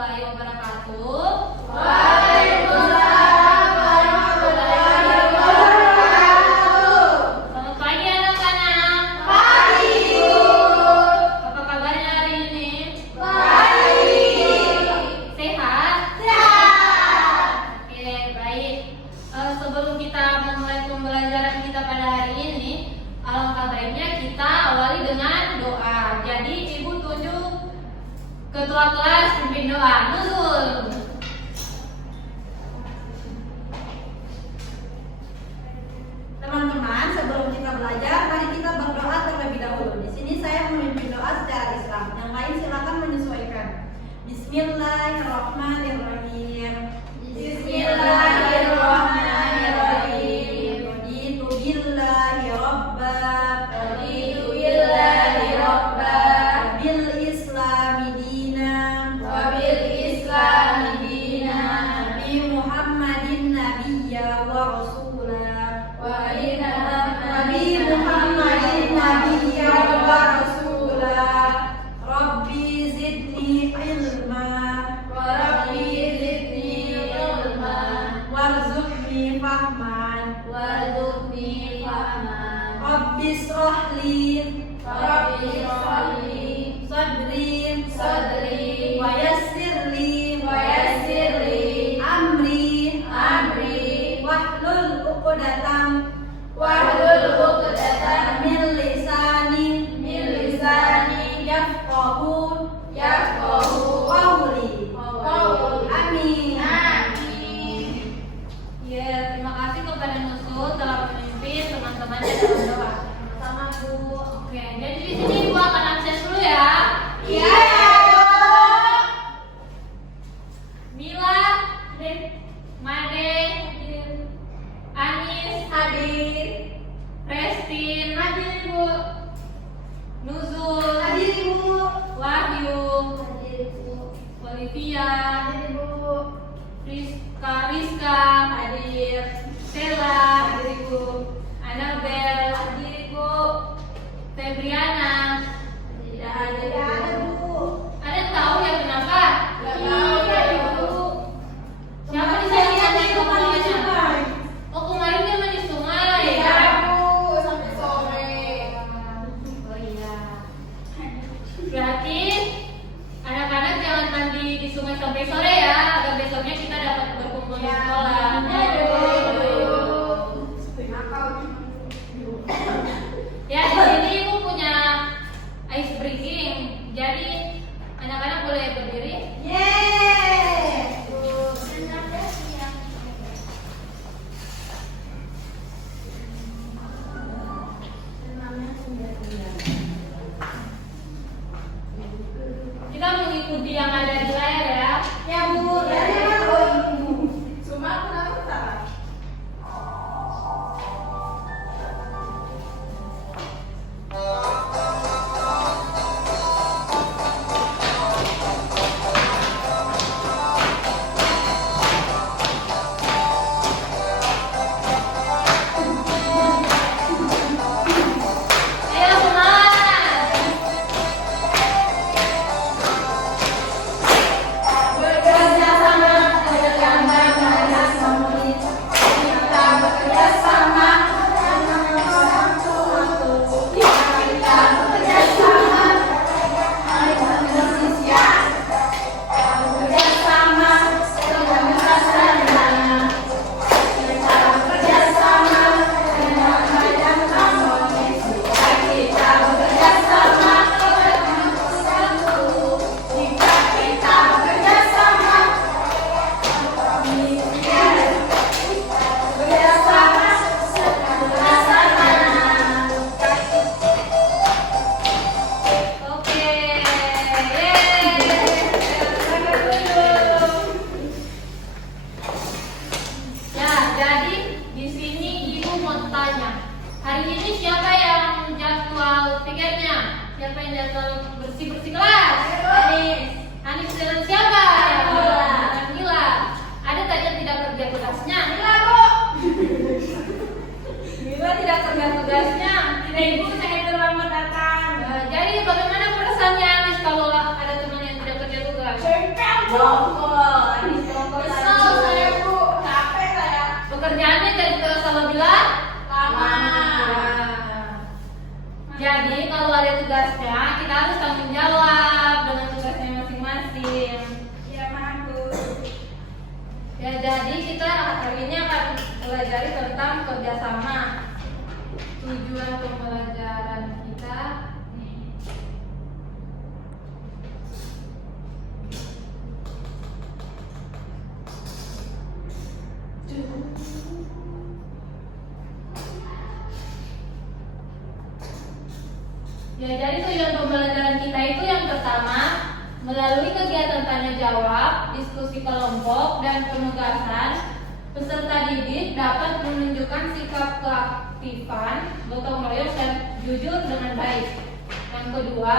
warahmatullahi wabarakatuh. Waalaikumsalam warahmatullahi wabarakatuh. Selamat pagi anak-anak. Pagi, Bu. Apa kabarnya hari ini? Baik. Sehat? Sehat. Oke, baik. Sebelum kita memulai pembelajaran kita pada hari ini, alangkah baiknya kita awali dengan doa. Jadi Ibu tunjuk ketua kelas pimpin doa. Nuzul. Teman-teman, sebelum kita belajar, mari kita berdoa terlebih dahulu. Di sini saya memimpin doa secara Islam. Yang lain silakan menyesuaikan. Bismillahirrahmanirrahim. Bismillahirrahmanirrahim. Raditu billahi rabba. Raditu billahi rabba. Bil islami dina. Wa bil islami dina. Nabi Muhammadin nabiyya wa rasulah. Wa inna Nabi Muhammadin nabiyya wa rasulah. Rabbi zidni ilma. Wa rabbi zidni ilma. Warzuqni fahman. Warzuqni fahman. Rabbi israhli Rabbi sholli sadri sadri. wa yassirli Wa yassirli amri amri. wahlul uqdatam Wahlul uqdatan min lisani min lisani yafqahu yafqahu qawli. qawli. Amin. Amin. Ya, terima kasih kepada Nuzul telah memimpin teman-temannya dalam doa. Sama Bu. Oke, jadi di sini Ibu akan akses dulu ya. Iya. Mila, Made, Anis, Hadir. Restin, Hadir Bu. Nuzul, Hadir Bu. Wahyu, Hadir Bu. Olivia, Hadir Bu. Rizka, Hadir. Stella, Hadir Bu. Anabel, Hadir Bu. Febriana. Tidak ada Bu. Ada yang tahu ya kenapa? Nggak tahu, Iya, Bu. Siapa di Saya sini lihat yang di tahu rumah di semuanya? sungai. Oh, kemarin dia main di sungai. Iya, Bu, sampai sore. Oh iya. Berarti anak-anak jangan mandi di sungai sampai sore ya, agar besoknya kita dapat berkumpul di sekolah. Ya, di sini Ibu punya ice breaking. Jadi anak-anak boleh berdiri. Yeay. Kita mengikuti yang ada di layar ya. Ya Jongkol, ini jongkol Kesel lagi. saya Bu, capek saya. Pekerjaannya jadi terasa lebih lama. Lama. Jadi kalau ada tugasnya kita harus tanggung jawab dengan tugasnya masing-masing. Iya maaf Bu. Ya, jadi kita hari ini akan belajar tentang kerjasama. Tujuan pembelajaran kita ya, jadi tujuan pembelajaran kita itu yang pertama, melalui kegiatan tanya jawab, diskusi kelompok, dan penugasan, peserta didik dapat menunjukkan sikap keaktifan, gotong royong, dan jujur dengan baik. Yang kedua,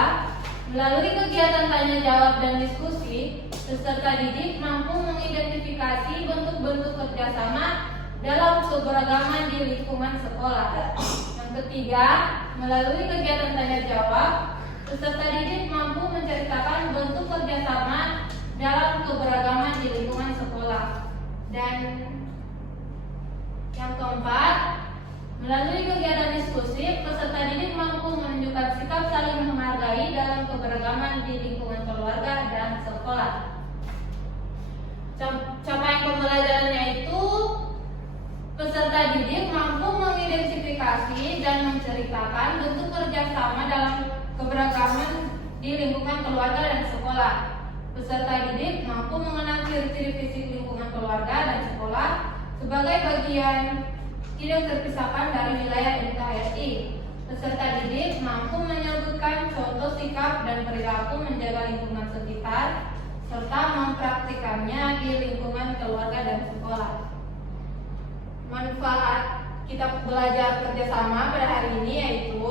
melalui kegiatan tanya jawab dan diskusi, peserta didik mampu mengidentifikasi bentuk-bentuk kerjasama dalam keberagaman di lingkungan sekolah. Yang ketiga, melalui kegiatan tanya jawab, peserta didik mampu menceritakan bentuk kerjasama dalam keberagaman di lingkungan sekolah. Dan yang keempat, melalui kegiatan diskusi, peserta didik mampu menunjukkan sikap saling menghargai dalam keberagaman di lingkungan keluarga dan sekolah. Capaian pembelajarannya itu, peserta didik mampu mengidentifikasi dan menceritakan bentuk kerjasama dalam keberagaman di lingkungan keluarga dan sekolah. Peserta didik mampu mengenal ciri-ciri fisik lingkungan keluarga dan sekolah sebagai bagian tidak terpisahkan dari wilayah NKRI. Peserta didik mampu menyebutkan contoh sikap dan perilaku menjaga lingkungan sekitar serta mempraktikannya di lingkungan keluarga dan sekolah. Manfaat kita belajar kerjasama pada hari ini yaitu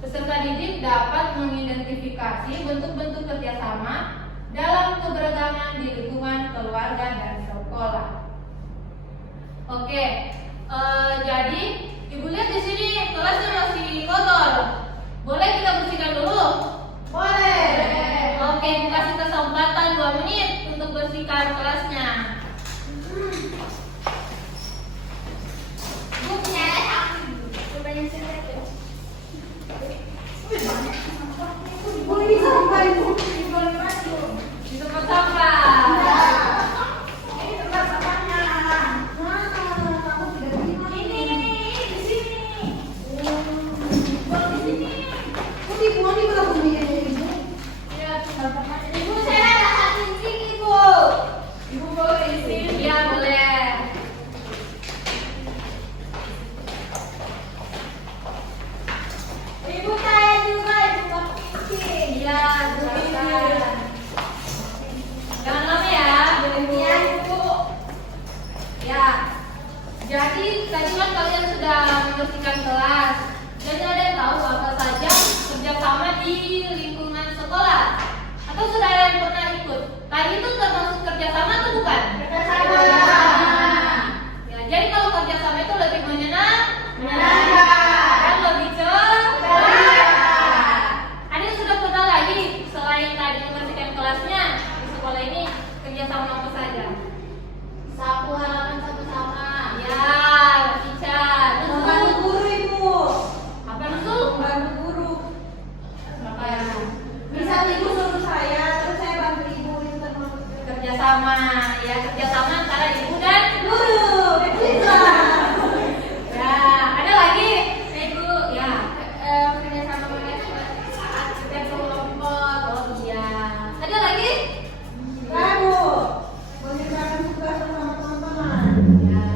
peserta didik dapat mengidentifikasi bentuk-bentuk kerjasama dalam keberagaman di lingkungan keluarga dan sekolah. Oke, jadi ibu lihat di sini kelasnya masih kotor. Boleh kita bersihkan dulu? Boleh. Oke, ibu kasih kesempatan 2 menit untuk bersihkan kelasnya. Bu punya banyak cerita ya. Bu, ini sampah Ibu. Di tempat sampah. Ini tempat sampahnya. Kamu tidak bilang. Ini di sini. Buang di sini. Kok dibuang di belakang begini, Ibu? Ya, Ibu saya ada satu di sini Bu. Ibu boleh di sini. Iya, boleh. Ibu saya juga ibu izin. Iya, silakan. Jangan lama ya, Iya Ibu. Ya. Jadi tadi kan kalian sudah membersihkan kelas. Jadi ada yang tahu apa saja kerjasama di lingkungan sekolah? Atau sudah ada yang pernah ikut? Tadi itu termasuk kerjasama atau bukan? Kerjasama. Ya, jadi kalau kerjasama itu lebih menyenangkan. Menyenangkan. Dan lebih cepat. Ada yang sudah pernah lagi selain tadi membersihkan kelasnya di sekolah ini kerjasama apa saja? Sapu halaman sama-sama. Ya, Ica, Membantu guru, Ibu. apa itu? Membantu guru. Ya, Misal Ibu suruh saya, terus saya bantu Ibu, itu termasuk kerjasama. Ya, kerjasama antara ibu dan guru. Bisa. ya. Ada lagi? Ibu, ya. Kerjasama saat kita kelompok. Oh iya. Ada lagi? Kamu mengerjakan tugas sama teman-teman. Ya.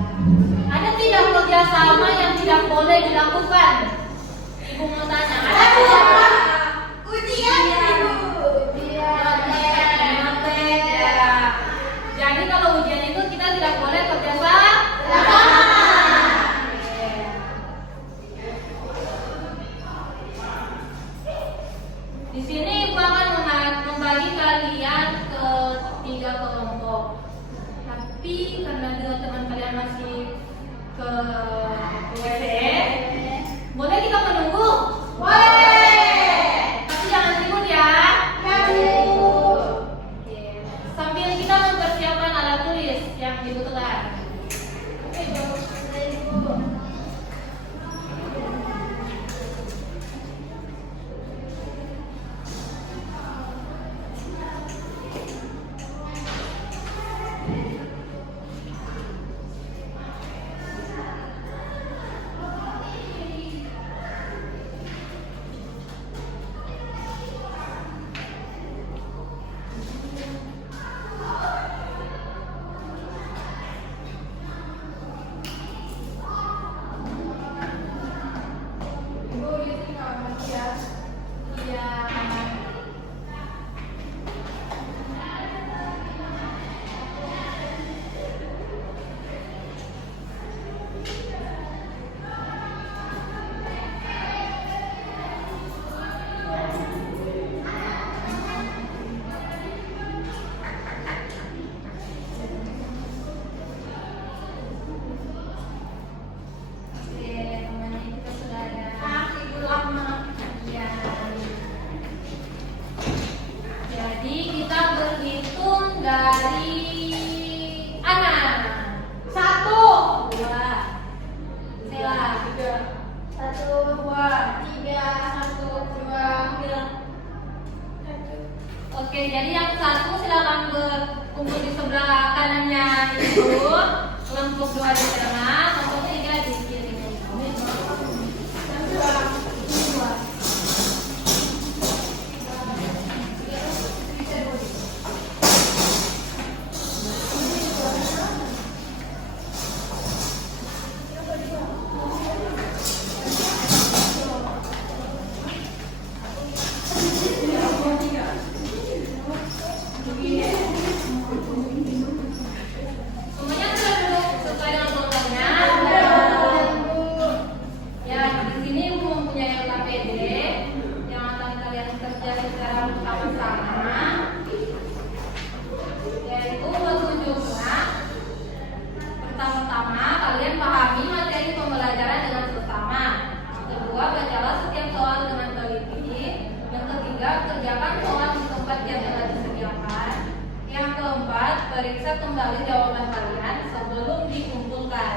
Ada tidak kerjasama yang tidak boleh dilakukan? Ibu mau tanya. Ada tidak? Ujian Ibu. Ya. Jadi kalau ujian itu kita tidak boleh kerjasama. dua. Sela. 1, 2, 3, 1, 2, Oke, jadi yang satu silakan berkumpul di sebelah kanannya ibu, kelompok dua di tengah, kelompok tiga di kiri. Semuanya sudah duduk sesuai dengan kelompoknya. Ya, di sini ibu mempunyai LKPD yang akan kalian kerjakan secara bersama-sama, yaitu petunjuknya. Pertama-tama kalian pahami materi pembelajaran dengan sesama. Kedua, bacalah setiap soal dengan teliti. Yang ketiga, kerjakan soal di tempat yang telah disediakan. Yang keempat, periksa kembali jawaban kalian sebelum dikumpulkan.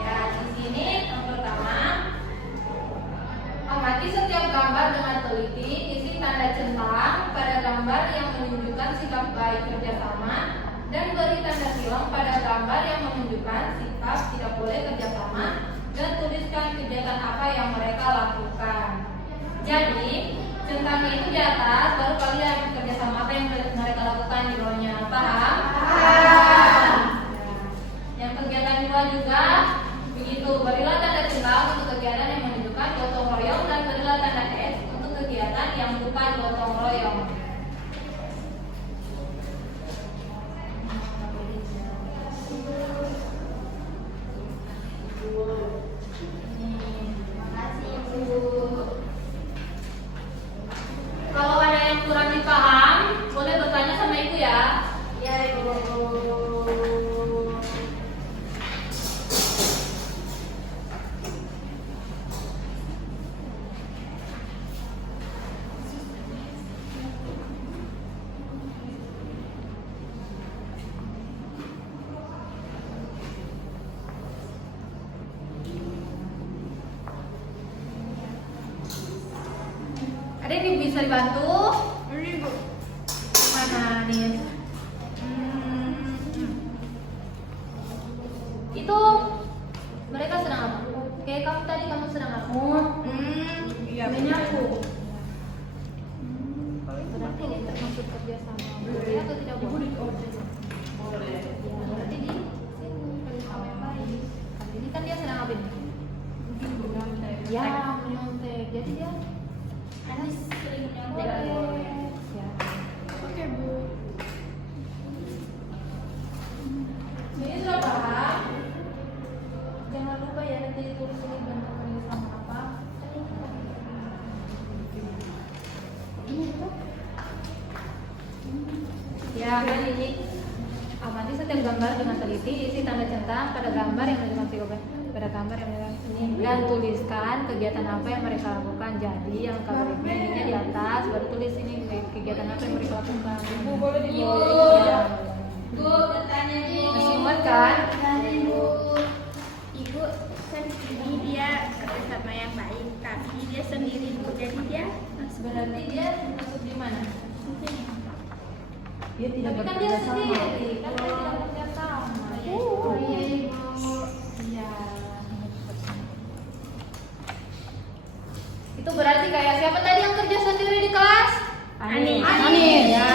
Ya, di sini yang pertama, amati setiap gambar dengan teliti, isi tanda centang pada gambar yang menunjukkan sikap baik kerjasama, dan beri tanda silang pada gambar yang menunjukkan sikap tidak boleh kerjasama, dan tuliskan kegiatan apa yang mereka lakukan. Jadi, centangnya itu di atas, baru kalian kerjasama apa yang mereka lakukan di bawahnya. Paham? Paham. Yang kegiatan dua juga begitu. Berilah tanda centang untuk kegiatan yang menunjukkan gotong royong, dan berilah tanda S untuk kegiatan yang bukan gotong royong. Kalau ada yang kurang dipaham, boleh bertanya sama ibu ya. Ya, Ibu. Ada yang bisa dibantu? Ibu. Mana nih? Itu mereka sedang apa? Kayak kamu tadi, kamu sedang apa? Iya, Menyapu. Berarti ini termasuk kerjasama. Boleh atau tidak boleh? boleh. Ya, berarti di sini kerjasama yang baik. Kali ini kan dia sedang apa nih? Ya, menyontek. Jadi dia Anis sering menyontek. boleh. Ya. Oke, Bu. Ini sudah paham? Jangan lupa ya nanti ditulis ini bentuk kerjasama apa. Ya, kan ini amati setiap gambar dengan teliti, isi tanda centang pada gambar yang menunjukkan pada gambar yang menunjukkan ini, dan tuliskan kegiatan apa yang mereka lakukan. Jadi yang kabarnya ininya di atas, baru tulis ini kegiatan apa yang mereka lakukan. Bu, boleh di Ibu. bawah. Bu, bertanya Bu. Masih muat kan? Ibu. Ibu, ini dia kerjasama yang baik, tapi dia sendiri Bu. Jadi dia Berarti dia masuk di mana? Dia tidak Tapi kan dia bekerja sama. sendiri, kan dia tidak bekerja sama. Oh, iya, Ibu. Iya. Itu berarti kayak siapa tadi yang kerja sendiri di kelas? Anis. Anis. Ya.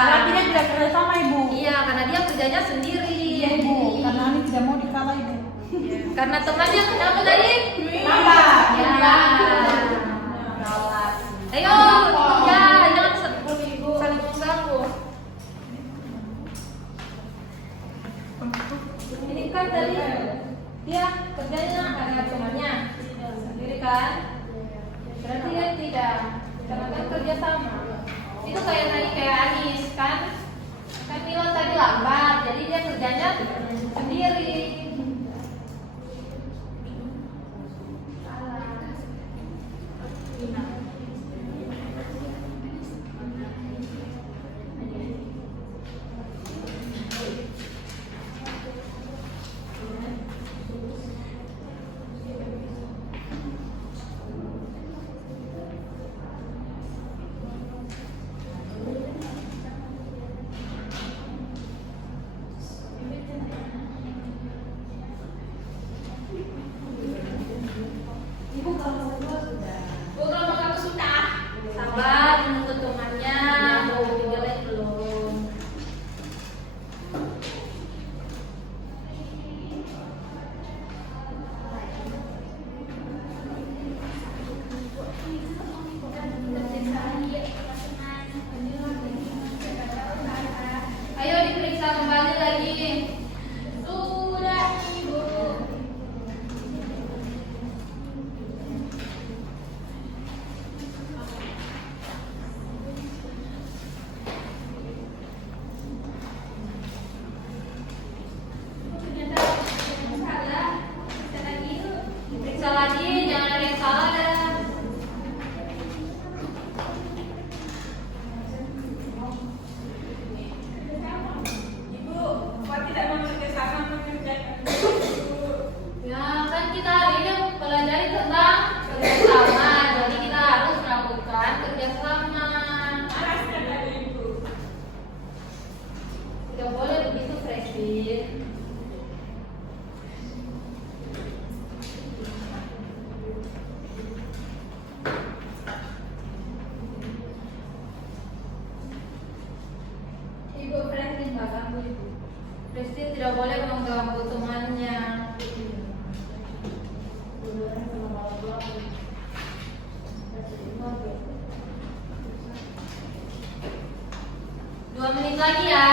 Berarti dia tidak kerja sama Ibu. Iya, karena dia kerjanya sendiri. Iya Ibu, karena Anis tidak mau dikalah Ibu. Karena temannya kenapa tadi? Mamba. Ya. Ayo, ya, jangan saling mengganggu. Ini kan tadi dia kerjanya ada temannya sendiri kan? Berarti dia tidak, karena kan kerja sama. Itu kayak tadi kayak Anis kan? Kan Milan tadi lambat, jadi dia kerjanya sendiri. Kevin. Ibu Franklin mengganggu ibu. Christine tidak boleh mengganggu temannya. Dua menit lagi ya.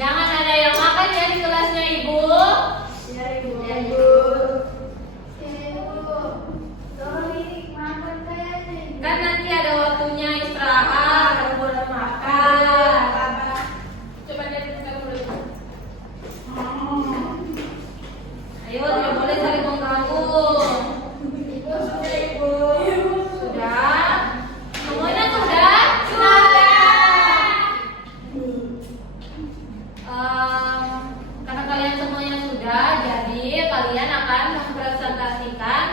Jangan ada yang makan ya di kelasnya ibu. Ya ibu. Ya ibu. Sorry, makan kayaknya. Kan nanti ada waktunya istirahat, baru boleh makan. Coba dia buka mulut. Ayo, tidak boleh saling mengganggu. Ibu sudah ibu. Sudah? Semuanya sudah? Sudah. Karena kalian semuanya sudah, jadi kalian akan mempresentasikan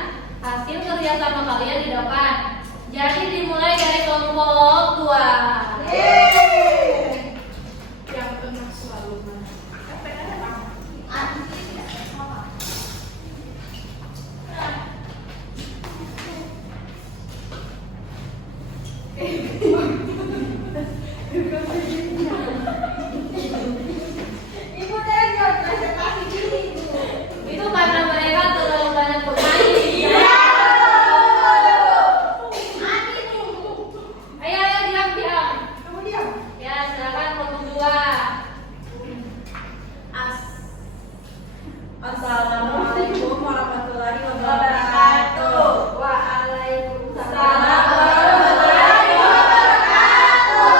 hasil kerjasama kalian di depan. Jadi dimulai dari kelompok 2. Yang pernah selalu Ibu dari jawab presentasi gini ibu. Itu karena mereka terlalu banyak bermain. Ayo, diam. Kamu diam. Ya, silakan kelompok 2. Assalamualaikum warahmatullahi wabarakatuh. Waalaikumsalam warahmatullahi wabarakatuh.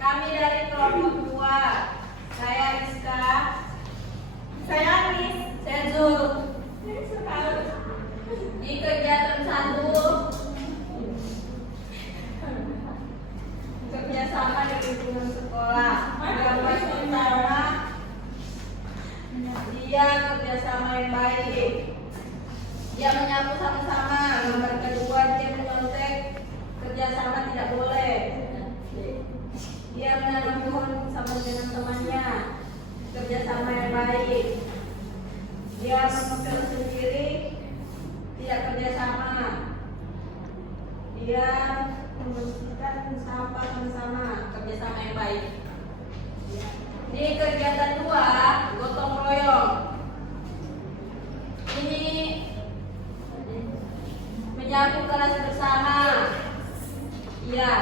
Kami dari kelompok 2. Saya Rizka. Saya Anis. Saya Zul. Di kegiatan 1 kerjasama di lingkungan sekolah. Yang pertama, dia kerjasama yang baik. Dia menyapu sama-sama. Nomor kedua, dia menyontek. Kerjasama tidak boleh. Dia menanam pohon bersama dengan temannya. Kerjasama yang baik. Dia mengepel sendiri. Tidak kerjasama. Dia membersihkan sampah sama-sama. Kerjasama yang baik. Di kegiatan 2, gotong royong. Ini menyapu kelas bersama. Iya,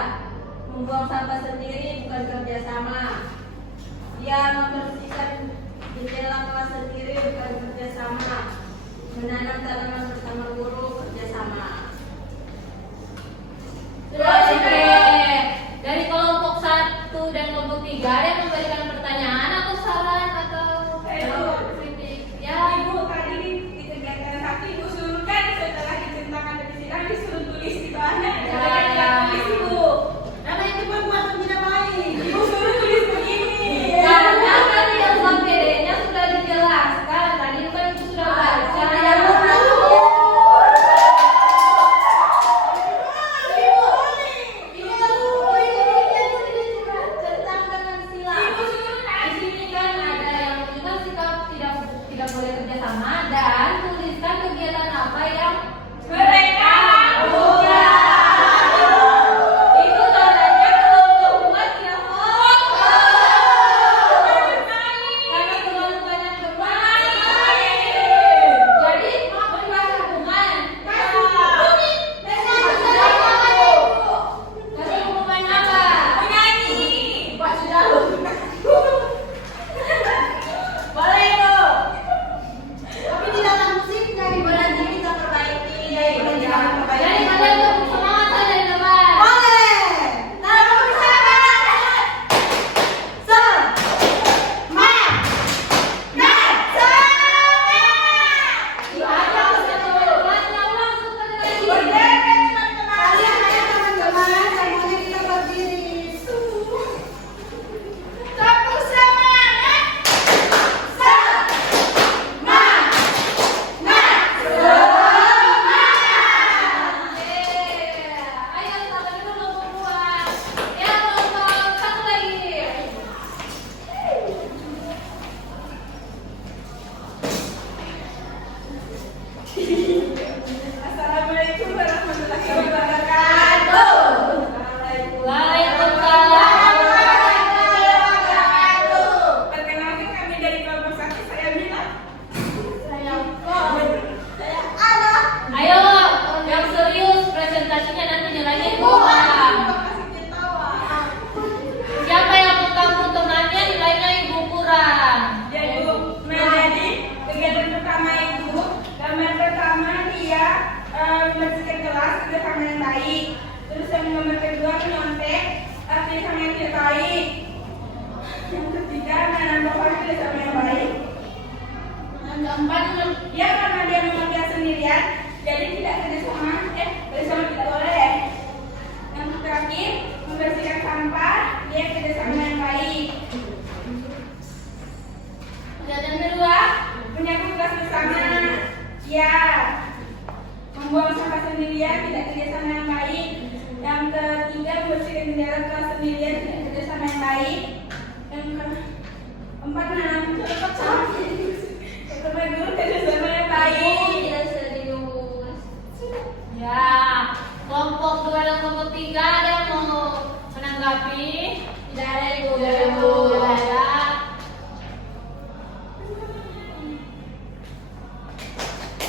membuang sampah sendiri bukan kerjasama. Dia membersihkan jendela kelas sendiri bukan kerjasama. Menanam tanaman bersama guru kerjasama. Oke. Dari kelompok 1 dan kelompok 3 ada yang memberikan pertanyaan atau saran atau kritik? Ya, Ibu tadi di kegiatan 1 ibu suruh kan setelah diceritakan dari sidang disuruh tulis di bawahnya. Ada tulis ibu. Karena itu perbuatan tidak baik. Ibu suruh tulis begini. karena tadi yang PD-nya sudah dijelaskan. Tadi kan itu sudah baca. Di sini kan ada yang menunjukkan sikap tidak boleh kerjasama dan tuliskan kegiatan apa yang Mereka lakukan. itu tandanya kelompok 2 tidak fokus. Karena terlalu banyak bermain. Jadi berikan hukuman. Kasih hukuman apa? Menyanyi. Boleh itu. Tapi tidak ada musiknya. Gimana kita perbaiki? Jangan perbaiki. Jadi kalian tuh semangat saja di depan. Boleh. Tangan bersama. Semangat. Diajak ke satu kelasnya langsung pada lagi. Kalian ayo teman-teman, semuanya kita berdiri. Tepuk semangat. membersihkan kelas juga sama yang baik. Terus yang nomor kedua menyontek tapi sama yang tidak baik. Yang ketiga menanam pohon juga sama yang baik. Yang keempat ya karena dia mengerja sendirian jadi tidak kerjasama bersama tidak boleh. Yang terakhir membersihkan sampah dia kerjasama yang baik. Dan yang kedua menyapu tugas bersama ya membuang sampah sendirian tidak kerjasama yang baik. Yang ketiga membersihkan jendela kelas sendirian tidak kerjasama yang baik. Yang keempat menanam kecil. Yang guru kerjasama yang baik. Tidak serius. Ya, kelompok 2 dan kelompok 3 ada yang mau menanggapi? Tidak ada ibu. Tidak ada.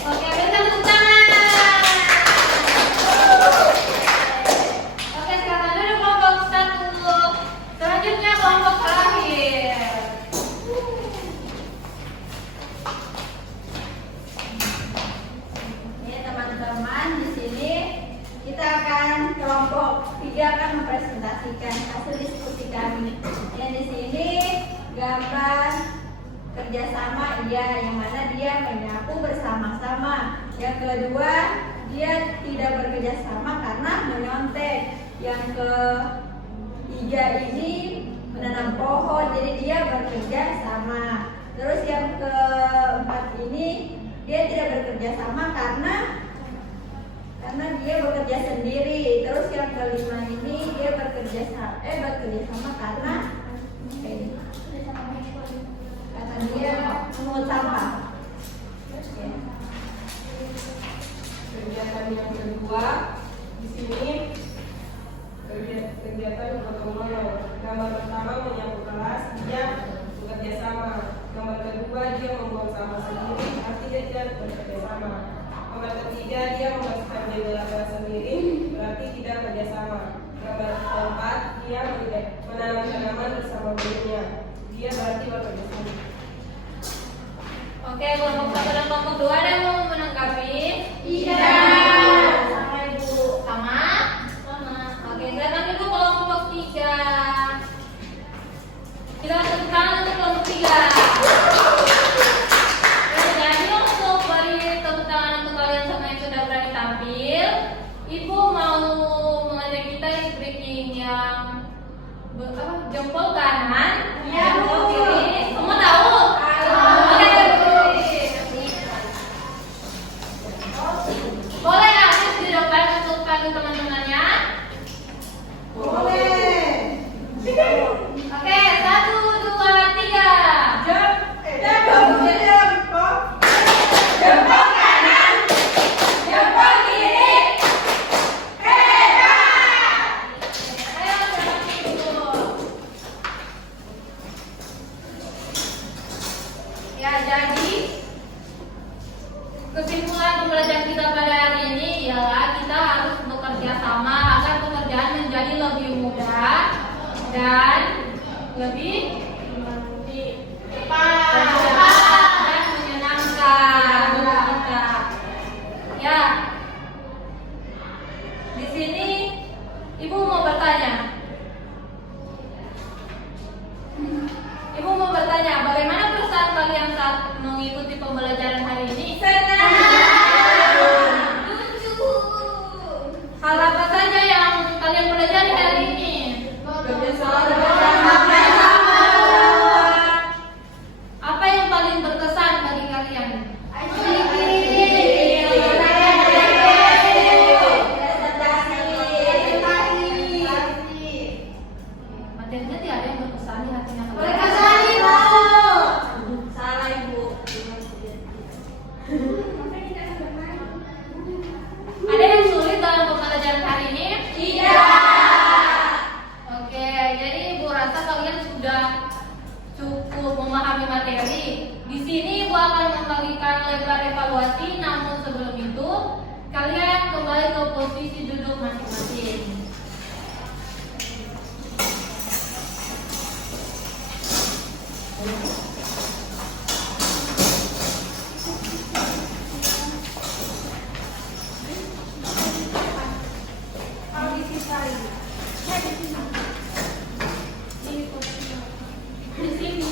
Oke, berikan tepuk tangan. Oke, sekarang dulu kelompok 1. Selanjutnya kelompok terakhir. Ya teman-teman, di sini kita akan kelompok 3 akan mempresentasikan hasil diskusi kami. Yang di sini gambar kerjasama yang mana dia menyapu bersama-sama. Yang kedua dia tidak bekerja sama karena menyontek. Yang ketiga ini menanam pohon jadi dia bekerja sama. Terus yang keempat ini dia tidak bekerja sama karena dia bekerja sendiri. Terus yang kelima ini dia bekerja sama karena dia mengut sampah. Kegiatan yang kedua di sini kegiatan gotong royong. Gambar pertama menyapu kelas, dia bekerja sama. Gambar kedua dia membuang sampah sendiri, artinya dia tidak bekerja sama. Gambar ketiga dia membersihkan jendela kelas sendiri, berarti tidak bekerja sama. Gambar keempat dia menanam tanaman bersama gurunya, dia berarti bekerja sama. Oke, kelompok 1 dan kelompok 2 ada yang mau menanggapi? Iya. Sama ibu. Sama? Oke, silakan dulu kelompok 3. Kita tepuk tangan untuk kelompok 3. Jadi untuk beri tepuk tangan untuk kalian semua yang sudah berani tampil, ibu mau mengajak kita breaking yang jempol kanan, jempol kiri. Semua tahu? Boleh aku di depan untuk panggil teman-temannya? Boleh. Oke, 1, 2, 3. Jempol kanan, jempol kiri. Ayo, jangan dulu. Ya, jadi kesimpulan pembelajaran kita pada hari ini ialah kita harus bekerja sama agar pekerjaan menjadi lebih mudah dan lebih cepat dan menyenangkan bagi kita. Ya, di sini ibu mau bertanya. Ibu mau bertanya, bagaimana perasaan kalian saat mengikuti pembelajaran hari ini? Hal apa saja yang kalian pelajari hari ini? Apa yang paling berkesan bagi kalian? Materinya tidak ada yang berkesan di hatinya kalian. Salah ibu. Ada yang sulit dalam pembelajaran hari ini? Tidak. Oke, jadi ibu rasa kalian sudah cukup memahami materi. Di sini ibu akan membagikan lebar evaluasi, namun sebelum itu kalian kembali ke posisi duduk masing-masing. Di sini.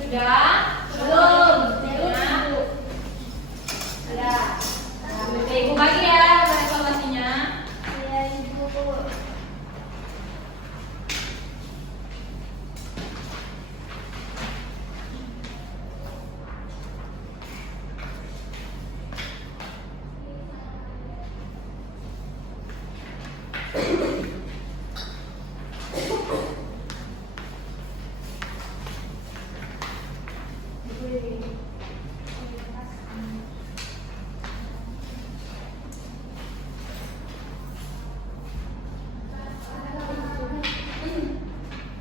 Sudah? Belum? Belum. Sudah. Oke, Ibu bagi ya evaluasinya. Iya, Ibu.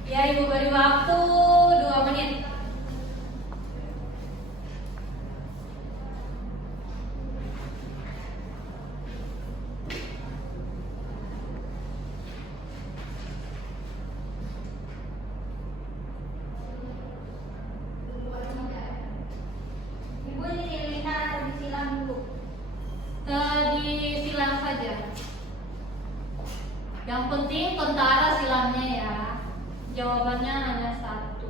Ya, Ibu beri waktu 2 menit. Ibu ini dilihat atau disilang dulu? Disilang saja. Yang penting tentara silangnya ya. Jawabannya hanya 1.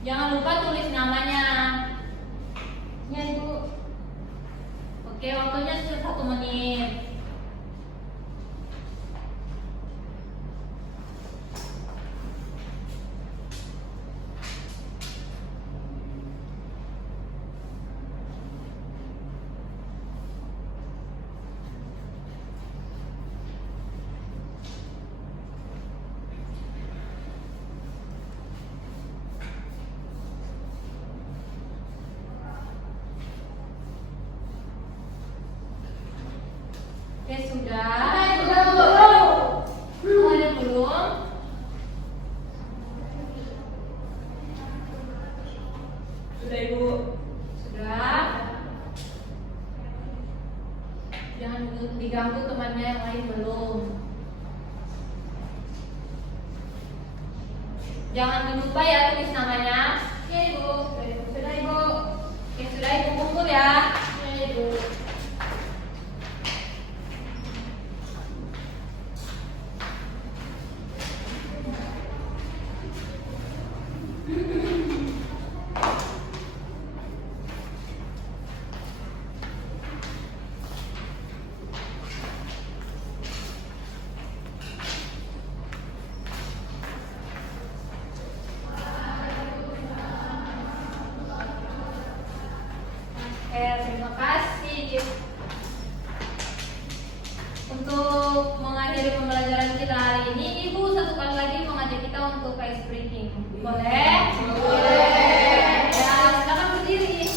Jangan lupa tulis namanya. Ya, Ibu. Oke, waktunya 1 menit. Oke, sudah. Ada belum? Sudah Ibu. Sudah. Jangan diganggu temannya yang lain belum. Jangan lupa ya tulis namanya. Ya, Ibu. Sudah, Ibu. Oke, sudah, Ibu kumpul ya. Ya, Ibu. Oke, terima kasih. Untuk mengakhiri pembelajaran kita hari ini, Ibu satu kali lagi mengajak kita untuk ice breaking. Boleh? Boleh. Ya, silakan berdiri.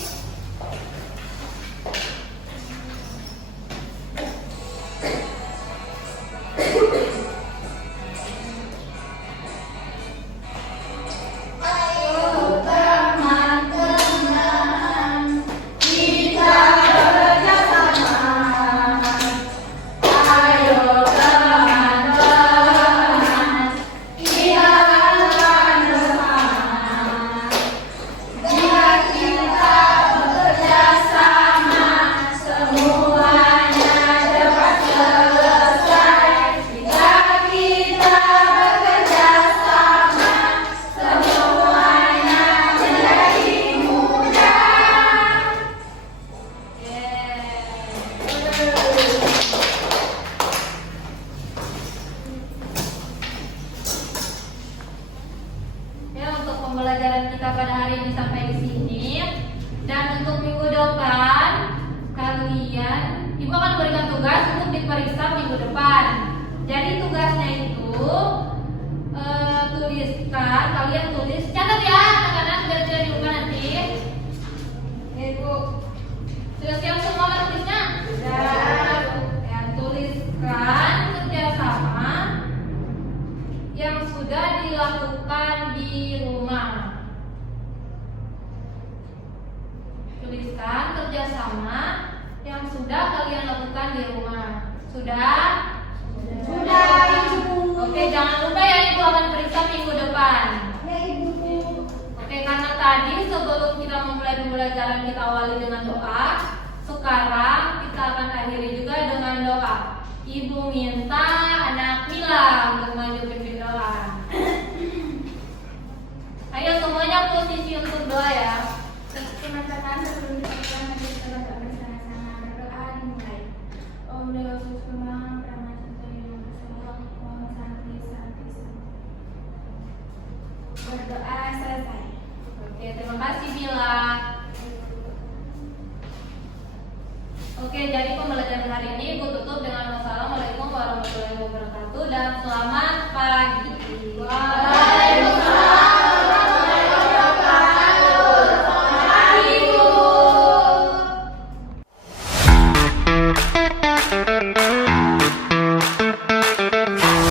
Ya, untuk pembelajaran kita pada hari ini sampai di sini. Dan untuk minggu depan, kalian, Ibu akan berikan tugas untuk diperiksa minggu depan. Jadi tugasnya itu tuliskan, kalian tulis, catat ya anak-anak biar tidak dilupa nanti. Ya, Ibu. Sudah siap semua kan tulisnya? Sudah. Ya, tuliskan kerjasama yang sudah dilakukan di rumah. Tuliskan kerjasama yang sudah kalian lakukan di rumah. Sudah? Sudah, Ibu. Oke, jangan lupa ya, Ibu akan periksa minggu depan. Ya, Ibu. Oke, karena tadi sebelum pembelajaran kita awali dengan doa. Sekarang kita akan akhiri juga dengan doa. Ibu minta anak Mila untuk maju pimpin doa. Ayo semuanya posisi untuk doa ya. Teman-teman, sebelum kita mulai kita berdoa bersama-sama. Berdoa dimulai. Om Dewa Kusuma Brahma Cintayu Om Santi Santi Santi. Berdoa selesai. Oke, terima kasih Mila. Oke, jadi pembelajaran hari ini Ibu tutup dengan wassalamualaikum warahmatullahi wabarakatuh dan selamat pagi.